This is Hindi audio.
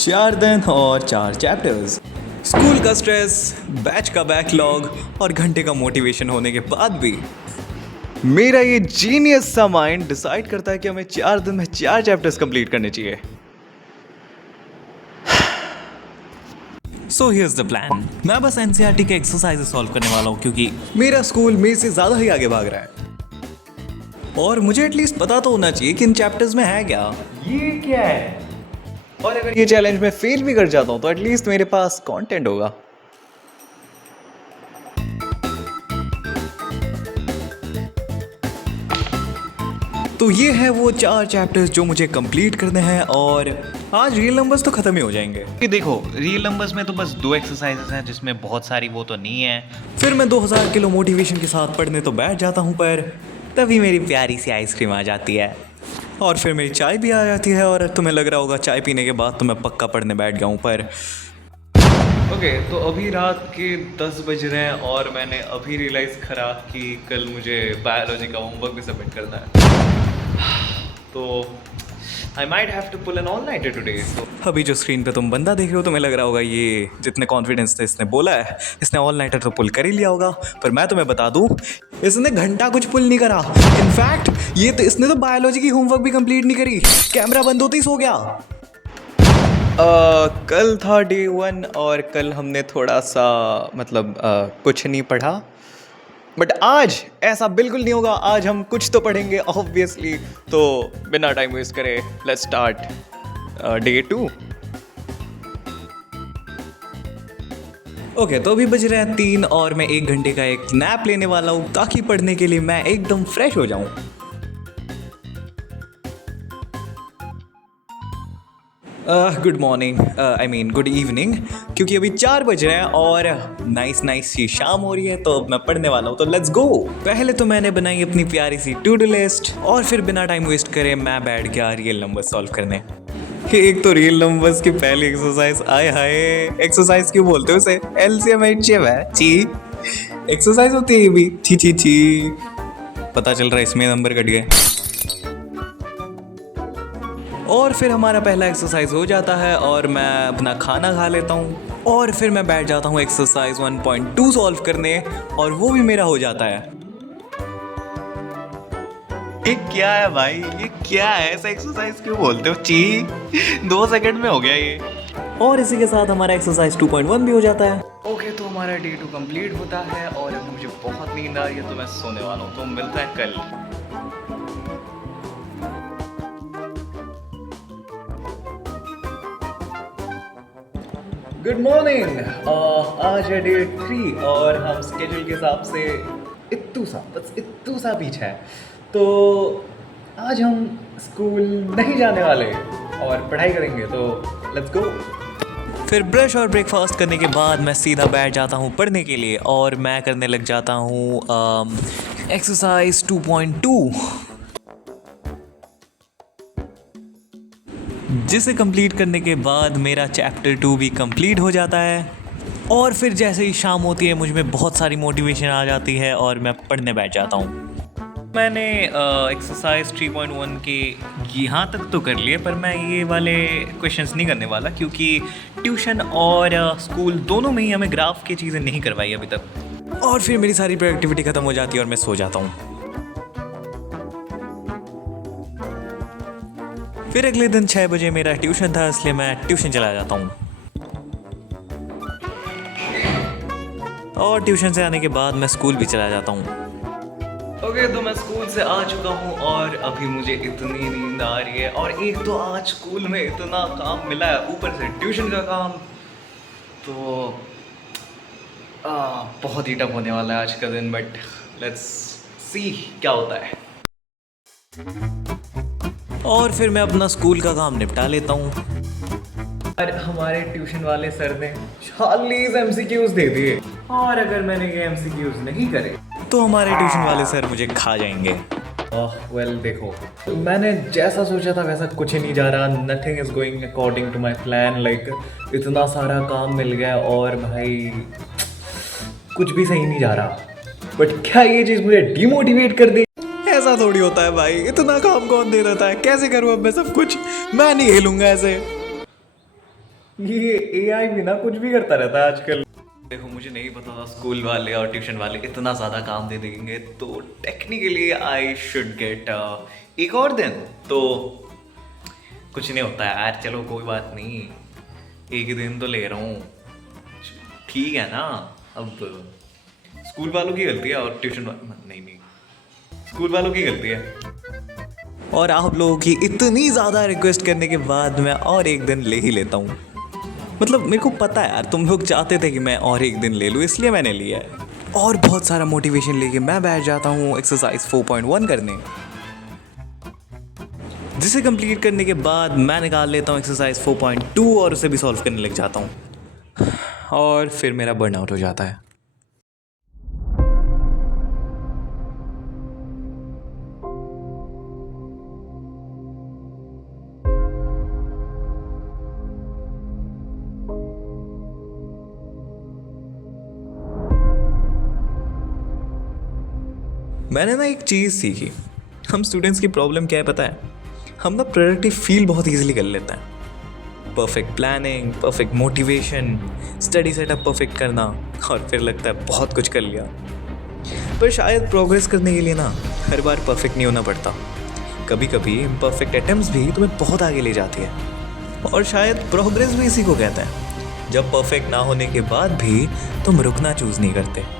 4 दिन और 4 चैप्टर्स, स्कूल का स्ट्रेस, बैच का बैकलॉग और घंटे का मोटिवेशन होने के बाद भी मेरा ये जीनियस सा माइंड डिसाइड करता है कि हमें 4 दिन में 4 चैप्टर्स कंप्लीट करने चाहिए। So here's the plan. मैं बस एनसीईआरटी के एक्सरसाइजेस सॉल्व करने वाला हूँ क्योंकि मेरा स्कूल मेरे से ज़्यादा ही आगे भाग रहा है और मुझे एटलीस्ट पता तो होना चाहिए कि इन चैप्टर्स में है क्या, ये क्या है। और अगर ये चैलेंज मैं फेल भी कर जाता हूँ तो एटलीस्ट मेरे पास कंटेंट होगा। तो ये है वो 4 चैप्टर्स जो मुझे कंप्लीट करने हैं और आज रियल नंबर्स तो खत्म ही हो जाएंगे। कि देखो रियल नंबर्स में तो बस 2 एक्सरसाइजेस हैं जिसमें बहुत सारी वो तो नहीं है। फिर मैं 2000 किलो मोटिवेशन के साथ पढ़ने तो बैठ जाता हूँ, पर तभी मेरी प्यारी सी आइसक्रीम आ जाती है और फिर मेरी चाय भी आ जाती है। और तुम्हें लग रहा होगा चाय पीने के बाद तो मैं पक्का पढ़ने बैठ गया हूँ, पर ओके तो अभी रात के 10 बज रहे हैं और मैंने अभी रियलाइज़ करा कि कल मुझे बायोलॉजी का होमवर्क भी सबमिट करना है। तो I might have to pull an all nighter today. अभी जो स्क्रीन पे तुम बंदा देख रहे हो तुम्हें लग रहा होगा ये जितने कॉन्फिडेंस से इसने बोला है इसने ऑल नाइटर तो पुल कर ही लिया होगा, पर मैं तुम्हें बता दूं इसने घंटा कुछ पुल नहीं करा। इनफैक्ट इसने तो बायोलॉजी की होमवर्क भी कंप्लीट नहीं करी, कैमरा बंद होते ही सो गया। कल था डे 1 और कल हमने थोड़ा सा कुछ नहीं पढ़ा, बट आज ऐसा बिल्कुल नहीं होगा। आज हम कुछ तो पढ़ेंगे ऑब्वियसली। तो बिना टाइम वेस्ट करे लेट्स स्टार्ट डे 2। ओके तो अभी बज रहे हैं 3 और मैं 1 घंटे का एक नैप लेने वाला हूँ ताकि पढ़ने के लिए मैं एकदम फ्रेश हो जाऊँ। Good morning, I mean good evening, क्योंकि अभी 4 बज रहे हैं और नाइस सी शाम हो रही है तो अब मैं पढ़ने वाला हूँ। तो लेट्स गो। पहले तो मैंने बनाई अपनी प्यारी सी टू डू लिस्ट और फिर बिना टाइम वेस्ट करे मैं बैठ गया रियल नंबर सॉल्व करने। एक तो रियल नंबर्स की पहली एक्सरसाइज, आय हाय एक्सरसाइज क्यों बोलते हो उसे, एलसीएम एचसीएम है, ची एक्सरसाइज होती है ये भी, ची ची ची। पता चल रहा है इसमें नंबर कट गए। और फिर हमारा पहला एक्सरसाइज हो जाता है और मैं अपना खाना खा लेता हूँ और फिर मैं बैठ जाता हूँ एक्सरसाइज 1.2 सॉल्व करने और वो भी मेरा हो जाता है। ये क्या है भाई, ये क्या है, ऐसा एक्सरसाइज क्यों बोलते हो, ची 2 सेकंड में हो गया ये। और इसी के साथ हमारा एक्सरसाइज 2.1 भी हो जाता है। ओके तो हमारा डे 2 कंप्लीट होता है और अब मुझे बहुत नींद आ रही है तो मैं सोने वाला हूँ। तो मिलता है कल। Good morning. आज है डे 3 और हम स्केड्यूल के हिसाब से इत्तू सा पीछे है। तो आज हम स्कूल नहीं जाने वाले और पढ़ाई करेंगे, तो लेट्स गो। फिर ब्रश और ब्रेकफास्ट करने के बाद मैं सीधा बैठ जाता हूँ पढ़ने के लिए और मैं करने लग जाता हूँ एक्सरसाइज 2.2, जिसे कंप्लीट करने के बाद मेरा चैप्टर 2 भी कंप्लीट हो जाता है। और फिर जैसे ही शाम होती है मुझ में बहुत सारी मोटिवेशन आ जाती है और मैं पढ़ने बैठ जाता हूँ। मैंने एक्सरसाइज 3.1 के यहाँ तक तो कर लिए, पर मैं ये वाले क्वेश्चंस नहीं करने वाला क्योंकि ट्यूशन और स्कूल दोनों में ही हमें ग्राफ की चीज़ें नहीं करवाई अभी तक। और फिर मेरी सारी प्रोडक्टिविटी ख़त्म हो जाती है और मैं सो जाता हूँ। फिर अगले दिन 6 बजे मेरा ट्यूशन था, इसलिए मैं ट्यूशन चला जाता हूँ। और ट्यूशन से आने के बाद मैं स्कूल भी चला जाता हूँ। ओके तो मैं स्कूल से आ चुका हूँ और अभी मुझे इतनी नींद आ रही है और एक तो आज स्कूल में इतना काम मिला है, ऊपर से ट्यूशन का काम, तो बहुत ही टफ होने वाला है आज का दिन। बट लेट्स सी क्या होता है। और फिर मैं अपना स्कूल का काम निपटा लेता हूँ। और हमारे ट्यूशन वाले सर ने 40 MCQs दे दिए और अगर मैंने ये MCQs नहीं करे तो हमारे ट्यूशन वाले सर मुझे खा जाएंगे। वेल देखो, मैंने जैसा सोचा था वैसा कुछ ही नहीं जा रहा। Nothing is going according to my plan. इतना सारा काम मिल गया और भाई कुछ भी सही नहीं जा रहा। बट क्या ये चीज़ मुझे डिमोटिवेट कर दी? ऐसा थोड़ी होता है भाई, इतना काम कौन दे देता है, कैसे करूँ अब मैं सब कुछ, मैं नहीं हिलूंगा ऐसे। ये एआई भी ना कुछ भी करता रहता है आजकल। देखो मुझे नहीं पता था स्कूल वाले और ट्यूशन वाले इतना ज़्यादा काम दे देंगे, तो टेक्निकली आई शुड गेट एक और दिन। तो कुछ नहीं होता यार, चलो कोई बात नहीं, एक ही दिन तो ले रहा हूँ, ठीक है ना। अब स्कूल वालों की गलती है और ट्यूशन नहीं, स्कूल वालों की गलती है। और आप लोगों की इतनी ज़्यादा रिक्वेस्ट करने के बाद मैं और एक दिन ले ही लेता हूँ। मतलब मेरे को पता है यार, तुम लोग चाहते थे कि मैं और एक दिन ले लूँ, इसलिए मैंने लिया है। और बहुत सारा मोटिवेशन लेके मैं बैठ जाता हूँ एक्सरसाइज 4.1 करने, जिसे कंप्लीट करने के बाद मैं निकाल लेता हूँ एक्सरसाइज 4.2 और उसे भी सॉल्व करने लग जाता हूँ, और फिर मेरा बर्नआउट हो जाता है। मैंने ना एक चीज़ सीखी, हम स्टूडेंट्स की प्रॉब्लम क्या है पता है, हम ना प्रोडक्टिव फील बहुत इजीली कर लेते हैं। Perfect planning, perfect motivation, study setup perfect करना, और फिर लगता है बहुत कुछ कर लिया। पर शायद प्रोग्रेस करने के लिए ना हर बार परफेक्ट नहीं होना पड़ता। कभी कभी इम्परफेक्ट अटेम्प्ट्स भी तुम्हें बहुत आगे ले जाती है। और शायद प्रोग्रेस भी इसी को कहते हैं, जब परफेक्ट ना होने के बाद भी तुम रुकना चूज़ नहीं करते।